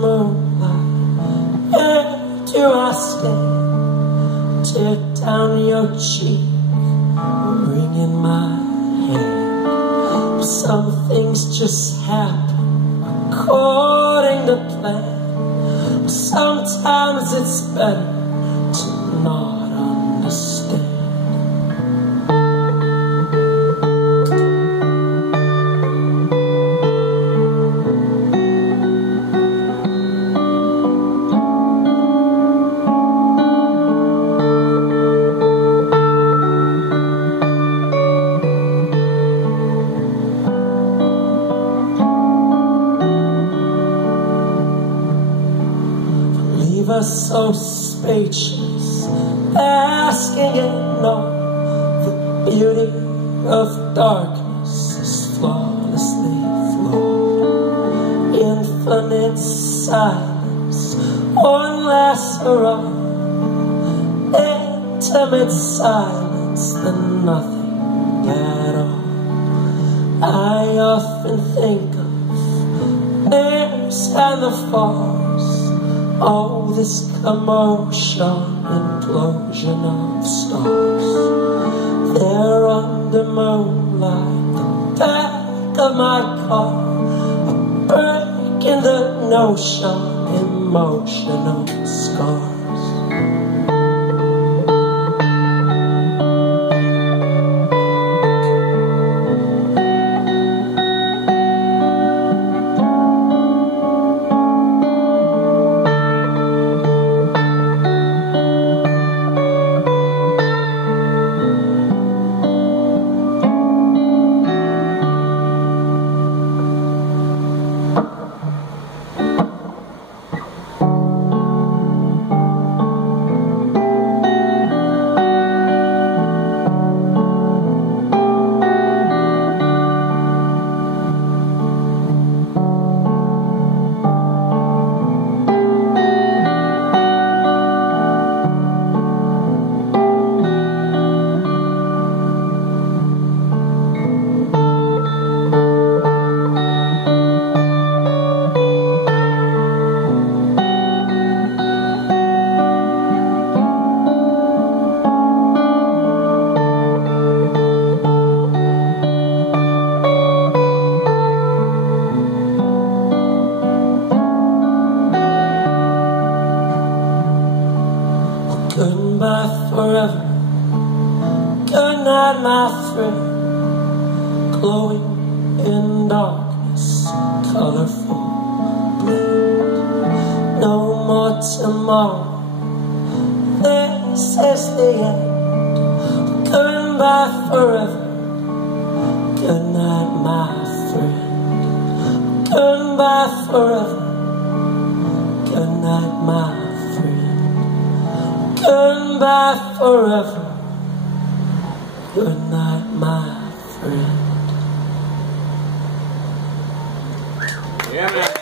moonlight, where do I stand? Tear down your cheek, ring in my hand. Some things just happen according to plan. Sometimes it's better to not understand. Leave us so speechless, basking in all the beauty of darkness is flawlessly flawed. Infinite silence, one last hurrah, intimate silence, then nothing at all. I often think of theirs and the falls. Oh, this commotion, implosion of stars. There under moonlight, the back of my car, a break in the notion, emotional scars. Goodbye forever, good night my friend. Glowing in darkness, colorful blend. No more tomorrow, this is the end. Goodbye forever, good night my friend. Goodbye forever, good night my friend. Goodbye forever, good night my friend. Yeah, man.